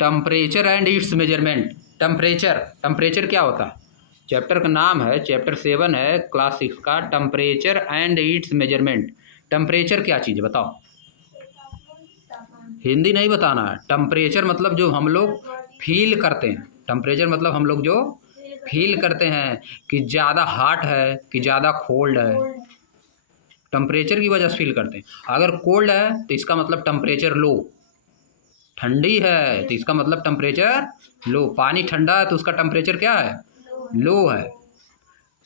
Temperature and it's measurement. Temperature क्या होता है? चैप्टर का नाम है, चैप्टर 7 है क्लास 6 का, temperature and it's measurement. Temperature क्या चीज़ है बताओ? हिंदी नहीं बताना है। टेम्परेचर मतलब जो हम लोग फील करते हैं, टेम्परेचर मतलब हम लोग जो फील करते हैं कि ज़्यादा हॉट है कि ज़्यादा कोल्ड है, टेम्परेचर की वजह से फील करते हैं। अगर कोल्ड है तो इसका मतलब टेम्परेचर लो, ठंडी है तो इसका मतलब टेम्परेचर लो, पानी ठंडा है तो उसका टेम्परेचर क्या है? लो है।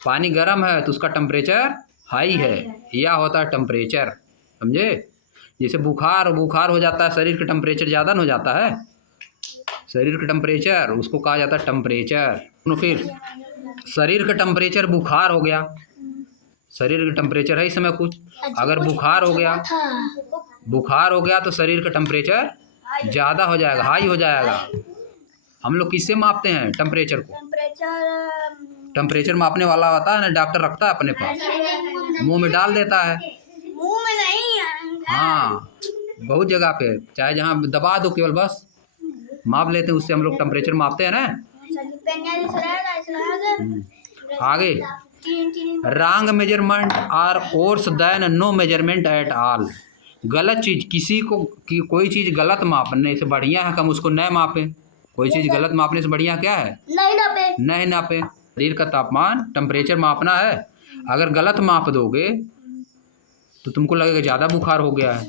पानी गर्म है तो उसका टेम्परेचर हाई है। यह होता है टेम्परेचर, समझे? जैसे बुखार हो जाता है, शरीर का टेम्परेचर ज़्यादा हो जाता है, शरीर का टेम्परेचर उसको कहा जाता है टेम्परेचर। तो फिर शरीर का टेम्परेचर बुखार हो गया, शरीर का टेम्परेचर है इस समय कुछ, अगर बुखार हो गया तो शरीर का टेम्परेचर ज़्यादा हो जाएगा, हाई हो जाएगा। हम लोग किससे मापते हैं टेम्परेचर को? टेम्परेचर मापने वाला होता है ना, डॉक्टर रखता है अपने पास, मुंह में डाल देता है। मुंह में नहीं, हाँ, बहुत जगह पे, चाहे जहाँ दबा दो केवल बस माप लेते हैं, उससे हम लोग टेम्परेचर मापते हैं ना। आगे, wrong measurement are worse than no measurement at all. गलत चीज़, किसी को कोई चीज़ गलत मापने से बढ़िया है कि हम उसको न मापें। कोई चीज़ गलत मापने से बढ़िया क्या है? नहीं नापे। शरीर का तापमान टेम्परेचर मापना है, अगर गलत माप दोगे तो तुमको लगेगा ज़्यादा बुखार हो गया है,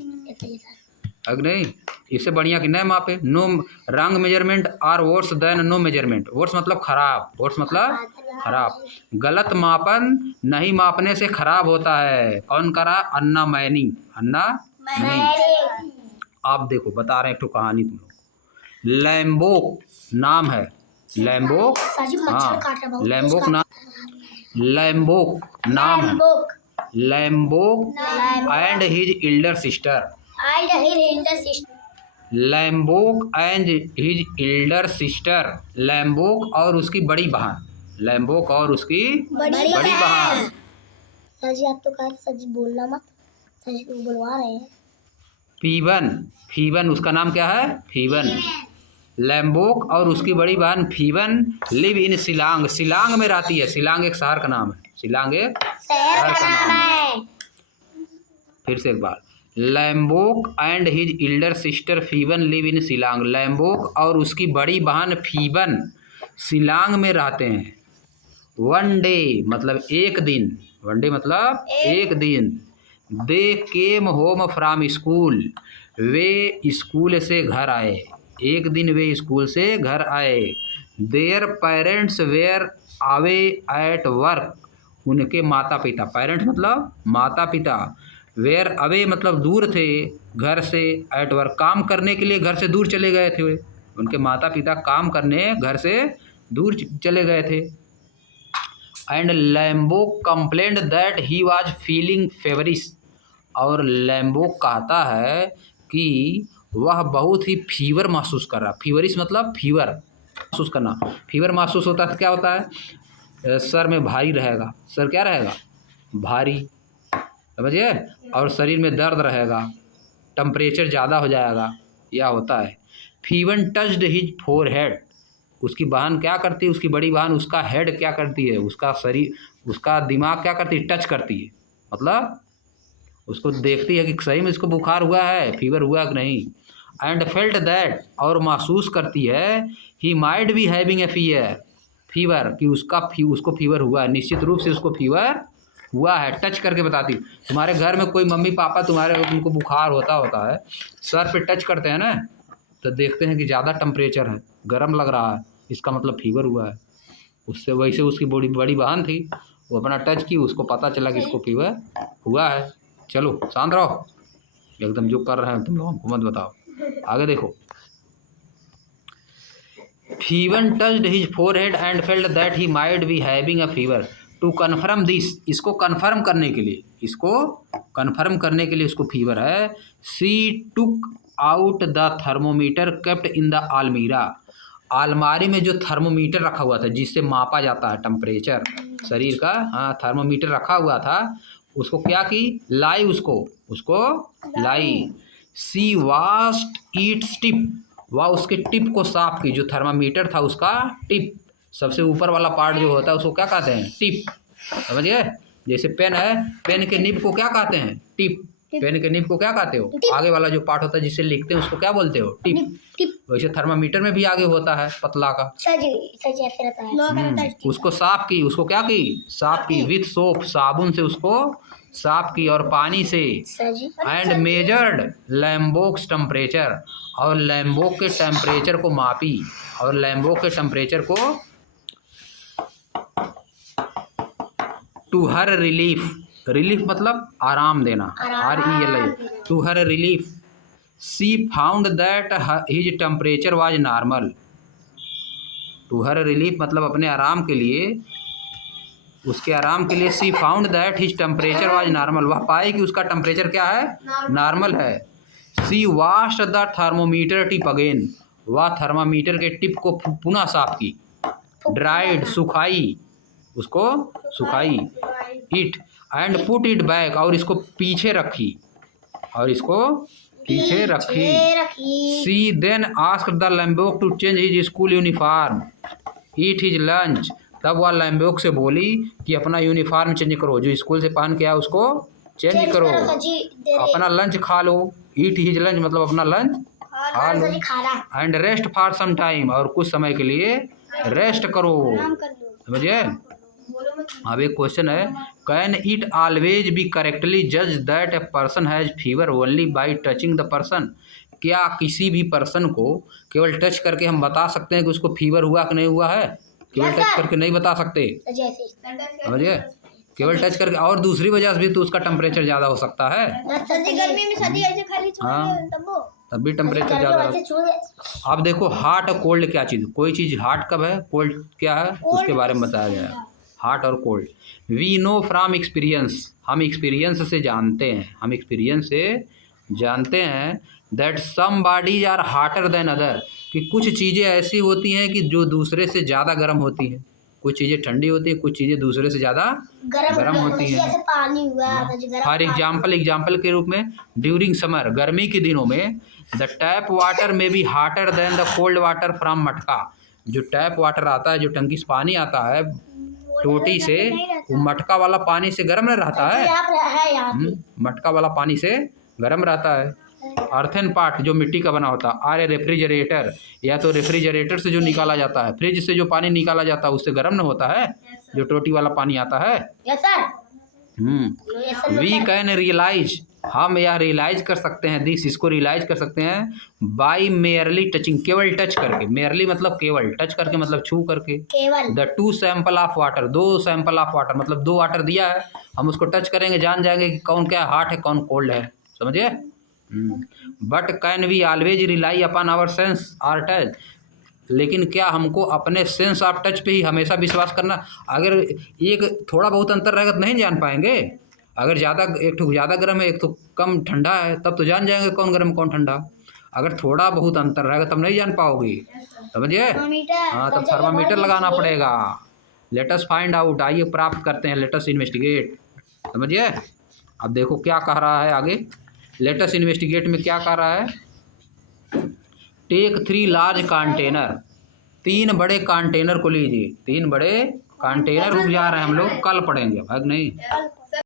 अगर नहीं, इससे बढ़िया कि नहीं मापे। No wrong measurement are worse than no measurement. Worse मतलब खराब, वर्स मतलब खराब। गलत मापन नहीं मापने से खराब होता है। कौन करा? अन्ना मैनी, अन्ना मैनी। आप देखो बता रहे हैं एक कहानी तुम लोग। लैम्बोक नाम है, लैम्बोक, हाँ लैम्बोक नाम, लैम्बोक नाम है, Lambok and his elder sister, Lambok and his elder sister, Lambok और उसकी बड़ी बहन, लैम्बोक और उसकी बड़ी बहन। सर जी आप तो कहा सर जी बोलना मत, सर जी को बुलवा रहे हैं। फीवन, फीवन उसका नाम क्या है? फीवन। लैम्बोक और उसकी बड़ी बहन फीवन लिव इन शिलांग, शिलांग में रहती है। शिलांग एक शहर का नाम है, शिलांग एक शहर का नाम है। फिर से एक बार, Lambok and his elder sister Fiwan live in Shillong. Lambok और उसकी बड़ी बहन फीवन शिलांग में रहते हैं। वन डे मतलब एक दिन, वन डे मतलब एक दिन। They came home from school, वे स्कूल से घर आए, एक दिन वे स्कूल से घर आए। Their parents were away at work, उनके माता पिता, पेरेंट्स मतलब माता पिता, वेयर अवे मतलब दूर थे घर से, एट वर्क काम करने के लिए घर से दूर चले गए थे। उनके माता पिता काम करने घर से दूर चले गए थे। And Lambok complained that he was feeling feverish, और लैम्बोक कहता है कि वह बहुत ही फीवर महसूस कर रहा। फीवरिश मतलब फीवर महसूस करना, फीवर महसूस होता है तो क्या होता है? सर में भारी रहेगा, सर क्या रहेगा? भारी, समझिए, और शरीर में दर्द रहेगा, टेम्परेचर ज़्यादा हो जाएगा, यह होता है। फीवन टच्ड हिज फोरहेड, उसकी बहन क्या करती है? उसकी बड़ी बहन उसका हेड क्या करती है? उसका शरीर, उसका दिमाग क्या करती है? टच करती है, मतलब उसको देखती है कि सही में इसको बुखार हुआ है, फीवर हुआ कि नहीं। एंड फेल्ट दैट, और महसूस करती है, ही might be having a fever, कि उसको फीवर हुआ है, निश्चित रूप से उसको फीवर हुआ है। टच करके बताती, तुम्हारे घर में कोई मम्मी पापा तुम्हारे, उनको बुखार होता है, सर पे टच करते हैं ना, तो देखते हैं कि ज़्यादा टेम्परेचर है, गर्म लग रहा है, इसका मतलब फीवर हुआ है। उससे वैसे उसकी बड़ी बहन थी, वो अपना टच की, उसको पता चला कि इसको फीवर हुआ है। चलो शांत रहो, एकदम जो कर रहे हैं तुम लोग हमको मत बताओ। आगे देखो, Fiwan touched his forehead and felt that he might be having a fever. To confirm this, इसको कन्फर्म करने के लिए, इसको कन्फर्म करने के लिए उसको फीवर है। She took out the thermometer kept in the आलमीरा, अलमारी में जो थर्मोमीटर रखा हुआ था जिससे मापा जाता है टेम्परेचर शरीर का, हाँ थर्मोमीटर रखा हुआ था, उसको क्या की? लाई, उसको लाई। सी वास्ट ईट स्टिप, वह उसके टिप को साफ की। जो थर्मामीटर था उसका टिप, सबसे ऊपर वाला पार्ट जो होता है उसको क्या कहते हैं? टिप। समझिए? जैसे पेन है, पेन के निब को क्या कहते हैं? टिप। पेन के निब को क्या कहते हो? आगे वाला जो पार्ट होता है जिससे लिखते हैं उसको क्या बोलते हो? टिप। वैसे थर्मामीटर में भी आगे होता है पतला का। ऐसे रहता है। उसको साफ की। उसको क्या की? साफ की विथ सोप, साबुन से उसको साफ की और पानी से। एंड मेजर्ड लैम्बोक्स टेम्परेचर, और लैम्बोक के टेम्परेचर को मापी। और लैम्बोक के टेम्परेचर को टू हर रिलीफ, रिलीफ मतलब आराम देना, RELI, to her relief she found that his temperature was normal. To her relief मतलब अपने आराम के लिए, उसके आराम के लिए she found that his temperature was normal, वह पाई कि उसका टेम्परेचर क्या है? नॉर्मल है। She washed the thermometer tip again, वह थर्मामीटर के टिप को पुनः साफ की। ड्राइड, सुखाई, उसको सुखाई। It and put it back, और इसको पीछे रखी, और इसको पीछे रखी। She then asked the Lambok to change his school uniform, eat his lunch, तब वह लैम्बोक से बोली कि अपना यूनिफॉर्म चेंज करो, जो स्कूल से पहन के आया उसको चेंज करो, अपना लंच खा लो। ईट हिज लंच मतलब अपना लंच खा लो। And rest for some time, और कुछ समय के लिए रेस्ट करो। समझिए? अब एक क्वेश्चन है, can it always be correctly जज that a person has fever only by touching the person? क्या किसी भी पर्सन को केवल टच करके हम बता सकते हैं कि उसको फीवर हुआ कि नहीं हुआ है? केवल टच करके नहीं बता सकते। समझिए? केवल टच करके, और दूसरी वजह से भी तो उसका टेम्परेचर ज़्यादा हो सकता है। हाँ, तब भी टेम्परेचर ज़्यादा। अब देखो हॉट और कोल्ड क्या चीज़, कोई चीज़ हॉट कब है, कोल्ड क्या है, उसके बारे में बताया गया है। हॉट और cold we know from experience, हम एक्सपीरियंस से जानते हैं, हम एक्सपीरियंस से जानते हैं that some bodies are hotter than other, कि कुछ चीज़ें ऐसी होती हैं कि जो दूसरे से ज़्यादा गर्म होती हैं। कुछ चीज़ें ठंडी होती हैं, कुछ चीज़ें दूसरे से ज़्यादा गर्म होती हैं। फॉर एग्जाम्पल के रूप में ड्यूरिंग समर, गर्मी के दिनों में द टैप वाटर में be hotter than the cold water from matka, जो टैप वाटर आता है, जो टंकी से पानी आता है टोटी से, वो मटका वाला पानी से गर्म नहीं रहता है। मटका वाला पानी से गर्म रहता है। अर्थन पार्ट जो मिट्टी का बना होता है, आर ए रेफ्रिजरेटर, या तो रेफ्रिजरेटर से जो निकाला जाता है, फ्रिज से जो पानी निकाला जाता है उससे गर्म न होता है, जो टोटी वाला पानी आता है। वी कैन रियलाइज, हम यह रियलाइज कर सकते हैं, दिस, इसको रियलाइज कर सकते हैं बाई मेयरली टचिंग, केवल टच करके। मेयरली मतलब केवल, टच करके मतलब छू करके। The two sample of water, दो सैंपल ऑफ वाटर मतलब दो वाटर दिया है, हम उसको टच करेंगे, जान जाएंगे कि कौन क्या हॉट है कौन कोल्ड है। समझिए? But can we always rely upon our sense or touch, लेकिन क्या हमको अपने सेंस ऑफ टच पे ही हमेशा विश्वास करना? अगर एक थोड़ा बहुत अंतर रहेगा तो नहीं जान पाएंगे। अगर ज़्यादा, एक तो ज़्यादा गर्म है, एक तो कम ठंडा है, तब तो जान जाएंगे कौन गर्म कौन ठंडा। अगर थोड़ा बहुत अंतर रहेगा तब नहीं जान पाओगे। समझिए? हाँ, तब थर्मामीटर लगाना पड़ेगा। लेट अस फाइंड आउट, आइए प्राप्त करते हैं, लेट अस इन्वेस्टिगेट। समझिए? अब देखो क्या कह रहा है आगे। लेट अस इन्वेस्टिगेट में क्या कह रहा है? टेक 3 लार्ज कंटेनर, 3 बड़े कंटेनर को लीजिए। 3 बड़े कंटेनर, रुक जा रहे हैं हम लोग, कल पढ़ेंगे, भाग नहीं।